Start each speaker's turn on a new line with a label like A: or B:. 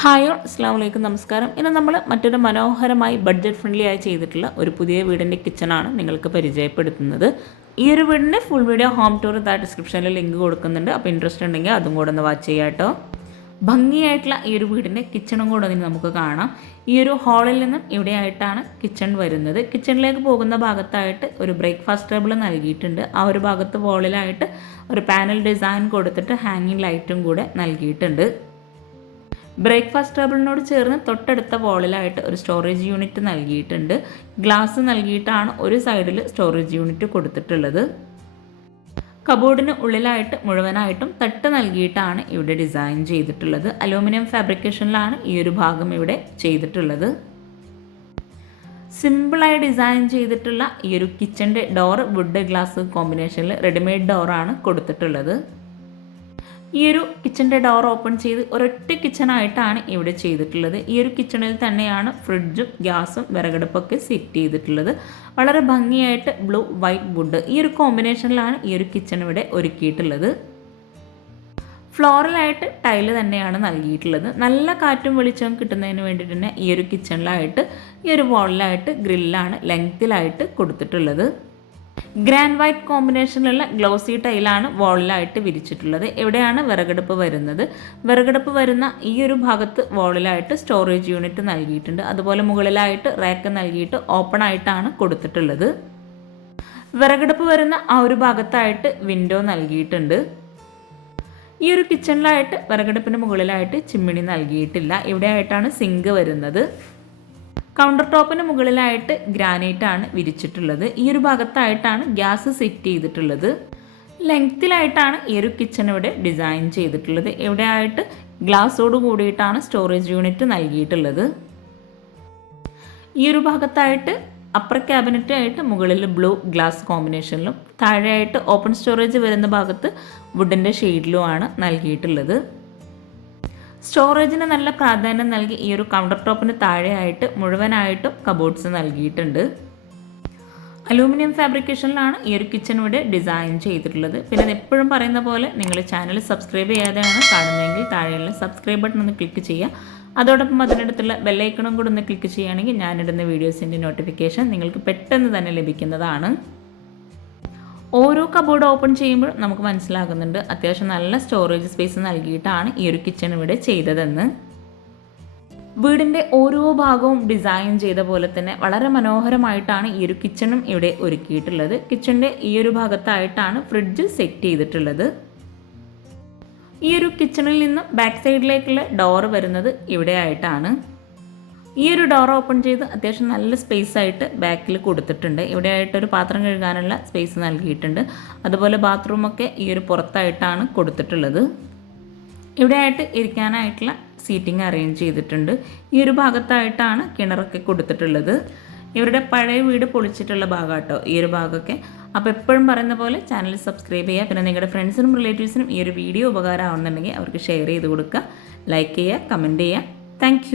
A: Hi അസ്ലാം വലൈക്കും നമസ്കാരം. ഇന്ന് നമ്മൾ മറ്റൊരു മനോഹരമായി ബഡ്ജറ്റ് ഫ്രണ്ട്ലി ആയി ചെയ്തിട്ടുള്ള ഒരു പുതിയ വീടിന്റെ കിച്ചണാണ് നിങ്ങൾക്ക് പരിചയപ്പെടുത്തുന്നത്. ഈ ഒരു വീടിന്റെ ഫുൾ വീഡിയോ ഹോം ടൂർ താ ഡിസ്ക്രിപ്ഷനിൽ ലിങ്ക് കൊടുക്കുന്നുണ്ട്. അപ്പോൾ ഇൻട്രസ്റ്റ് ഉണ്ടെങ്കിൽ അതും കൂടെ ഒന്ന് വാച്ച് ചെയ്യാം കേട്ടോ ഭംഗിയായിട്ടുള്ള ഈ ഒരു വീടിന്റെ കിച്ചണും കൂടെ ഒന്ന് നമുക്ക് കാണാം. ഈ ഒരു ഹാളിൽ നിന്നും ഇവിടെയായിട്ടാണ് കിച്ചൺ വരുന്നത്. കിച്ചണിലേക്ക് പോകുന്ന ഭാഗത്തായിട്ട് ഒരു ബ്രേക്ക്ഫാസ്റ്റ് ടേബിൾ നൽകിയിട്ടുണ്ട്. ആ ഒരു ഭാഗത്ത് വോളിലായിട്ട് ഒരു പാനൽ ഡിസൈൻ കൊടുത്തിട്ട് ഹാങ്ങിങ് ലൈറ്റും കൂടെ നൽകിയിട്ടുണ്ട്. ബ്രേക്ക്ഫാസ്റ്റ് ടേബിളിനോട് ചേർന്ന് തൊട്ടടുത്ത വോളിലായിട്ട് ഒരു സ്റ്റോറേജ് യൂണിറ്റ് നൽകിയിട്ടുണ്ട്. ഗ്ലാസ് നൽകിയിട്ടാണ് ഒരു സൈഡിൽ സ്റ്റോറേജ് യൂണിറ്റ് കൊടുത്തിട്ടുള്ളത്. കബോർഡിന് ഉള്ളിലായിട്ട് മുഴുവനായിട്ടും തട്ട് നൽകിയിട്ടാണ് ഇവിടെ ഡിസൈൻ ചെയ്തിട്ടുള്ളത്. അലൂമിനിയം ഫാബ്രിക്കേഷനിലാണ് ഈ ഒരു ഭാഗം ഇവിടെ ചെയ്തിട്ടുള്ളത്. സിമ്പിളായി ഡിസൈൻ ചെയ്തിട്ടുള്ള ഈ ഒരു കിച്ചന്റെ ഡോർ വുഡ് ഗ്ലാസ് കോമ്പിനേഷനിൽ റെഡിമെയ്ഡ് ഡോറാണ് കൊടുത്തിട്ടുള്ളത്. ഈ ഒരു കിച്ചന്റെ ഡോർ ഓപ്പൺ ചെയ്ത് ഒരൊറ്റ കിച്ചണായിട്ടാണ് ഇവിടെ ചെയ്തിട്ടുള്ളത്. ഈ ഒരു കിച്ചണിൽ തന്നെയാണ് ഫ്രിഡ്ജും ഗ്യാസും വിറകടുപ്പൊക്കെ സെറ്റ് ചെയ്തിട്ടുള്ളത്. വളരെ ഭംഗിയായിട്ട് ബ്ലൂ വൈറ്റ് വുഡ് ഈ ഒരു കോമ്പിനേഷനിലാണ് ഈ ഒരു കിച്ചൺ ഇവിടെ ഒരുക്കിയിട്ടുള്ളത്. ഫ്ലോറലായിട്ട് ടൈൽ തന്നെയാണ് നൽകിയിട്ടുള്ളത്. നല്ല കാറ്റും വെളിച്ചവും കിട്ടുന്നതിന് വേണ്ടിയിട്ട് തന്നെ ഈ ഒരു കിച്ചണിലായിട്ട് ഈ ഒരു വാളിലായിട്ട് ഗ്രില്ലാണ് ലെങ്ത്തിലായിട്ട് കൊടുത്തിട്ടുള്ളത്. ഗ്രാൻഡ് വൈറ്റ് കോമ്പിനേഷനിലുള്ള ഗ്ലോസി ടൈലാണ് വോളിലായിട്ട് വിരിച്ചിട്ടുള്ളത്. എവിടെയാണ് വിറകടുപ്പ് വരുന്നത്? വിറകടുപ്പ് വരുന്ന ഈ ഒരു ഭാഗത്ത് വോളിലായിട്ട് സ്റ്റോറേജ് യൂണിറ്റ് നൽകിയിട്ടുണ്ട്. അതുപോലെ മുകളിലായിട്ട് റാക്ക് നൽകിയിട്ട് ഓപ്പൺ ആയിട്ടാണ് കൊടുത്തിട്ടുള്ളത്. വിറകടുപ്പ് വരുന്ന ആ ഒരു ഭാഗത്തായിട്ട് വിൻഡോ നൽകിയിട്ടുണ്ട്. ഈ ഒരു കിച്ചണിലായിട്ട് വിറകടുപ്പിന് മുകളിലായിട്ട് ചിമ്മിണി നൽകിയിട്ടില്ല. ഇവിടെയായിട്ടാണ് സിങ്ക് വരുന്നത്. കൗണ്ടർ ടോപ്പിന് മുകളിലായിട്ട് ഗ്രാനൈറ്റ് ആണ് വിരിച്ചിട്ടുള്ളത്. ഈ ഒരു ഭാഗത്തായിട്ടാണ് ഗ്യാസ് സെറ്റ് ചെയ്തിട്ടുള്ളത്. ലെങ്ത്തിലായിട്ടാണ് ഈ ഒരു കിച്ചൺ ഇവിടെ ഡിസൈൻ ചെയ്തിട്ടുള്ളത്. ഇവിടെയായിട്ട് ഗ്ലാസ്സോട് കൂടിയിട്ടാണ് സ്റ്റോറേജ് യൂണിറ്റ് നൽകിയിട്ടുള്ളത്. ഈ ഒരു ഭാഗത്തായിട്ട് അപ്പർ ക്യാബിനറ്റ് ആയിട്ട് മുകളിൽ ബ്ലൂ ഗ്ലാസ് കോമ്പിനേഷനിലും താഴെയായിട്ട് ഓപ്പൺ സ്റ്റോറേജ് വരുന്ന ഭാഗത്ത് വുഡിന്റെ ഷെയ്ഡിലുമാണ് നൽകിയിട്ടുള്ളത്. സ്റ്റോറേജിന് നല്ല പ്രാധാന്യം നൽകി ഈ ഒരു കൗണ്ടർ ടോപ്പിന് താഴെയായിട്ട് മുഴുവനായിട്ടും കബോർഡ്സ് നൽകിയിട്ടുണ്ട്. അലൂമിനിയം ഫാബ്രിക്കേഷനിലാണ് ഈ ഒരു കിച്ചൺ ഇവിടെ ഡിസൈൻ ചെയ്തിട്ടുള്ളത്. പിന്നെ എപ്പോഴും പറയുന്ന പോലെ നിങ്ങൾ ചാനൽ സബ്സ്ക്രൈബ് ചെയ്യാതെയാണ് കാണുന്നതെങ്കിൽ താഴെയുള്ള സബ്സ്ക്രൈബ് ബട്ടൺ ഒന്ന് ക്ലിക്ക് ചെയ്യുക. അതോടൊപ്പം അതിനടുത്തുള്ള ബെല്ലൈക്കണും കൂടെ ഒന്ന് ക്ലിക്ക് ചെയ്യുകയാണെങ്കിൽ ഞാനിടുന്ന വീഡിയോസിന്റെ നോട്ടിഫിക്കേഷൻ നിങ്ങൾക്ക് പെട്ടെന്ന് തന്നെ ലഭിക്കുന്നതാണ്. ഓരോ കബോർഡ് ഓപ്പൺ ചെയ്യുമ്പോൾ നമുക്ക് മനസ്സിലാകുന്നുണ്ട് അത്യാവശ്യം നല്ല സ്റ്റോറേജ് സ്പേസ് നൽകിയിട്ടാണ് ഈ ഒരു കിച്ചൺ ഇവിടെ ചെയ്തതെന്ന്. വീടിന്റെ ഓരോ ഭാഗവും ഡിസൈൻ ചെയ്ത പോലെ തന്നെ വളരെ മനോഹരമായിട്ടാണ് ഈ ഒരു കിച്ചണും ഇവിടെ ഒരുക്കിയിട്ടുള്ളത്. കിച്ചണിന്റെ ഈ ഒരു ഭാഗത്തായിട്ടാണ് ഫ്രിഡ്ജ് സെറ്റ് ചെയ്തിട്ടുള്ളത്. ഈ ഒരു കിച്ചണിൽ നിന്നും ബാക്ക് സൈഡിലേക്കുള്ള ഡോർ വരുന്നത് ഇവിടെ ആയിട്ടാണ്. ഈ ഒരു ഡോർ ഓപ്പൺ ചെയ്ത് അത്യാവശ്യം നല്ല സ്പേസ് ആയിട്ട് ബാക്കിൽ കൊടുത്തിട്ടുണ്ട്. ഇവിടെ ആയിട്ടൊരു പാത്രം കഴുകാനുള്ള സ്പേസ് നൽകിയിട്ടുണ്ട്. അതുപോലെ ബാത്റൂമൊക്കെ ഈ ഒരു പുറത്തായിട്ടാണ് കൊടുത്തിട്ടുള്ളത്. ഇവിടെയായിട്ട് ഇരിക്കാനായിട്ടുള്ള സീറ്റിംഗ് അറേഞ്ച് ചെയ്തിട്ടുണ്ട്. ഈ ഒരു ഭാഗത്തായിട്ടാണ് കിണറൊക്കെ കൊടുത്തിട്ടുള്ളത്. ഇവരുടെ പഴയ വീട് പൊളിച്ചിട്ടുള്ള ഭാഗം കേട്ടോ ഈ ഒരു ഭാഗമൊക്കെ. അപ്പോൾ എപ്പോഴും പറയുന്ന പോലെ ചാനൽ സബ്സ്ക്രൈബ് ചെയ്യുക. പിന്നെ നിങ്ങളുടെ ഫ്രണ്ട്സിനും റിലേറ്റീവ്സിനും ഈ ഒരു വീഡിയോ ഉപകാരമാവുന്നുണ്ടെങ്കിൽ അവർക്ക് ഷെയർ ചെയ്ത് കൊടുക്കുക. ലൈക്ക് ചെയ്യുക കമന്റ് ചെയ്യുക. താങ്ക്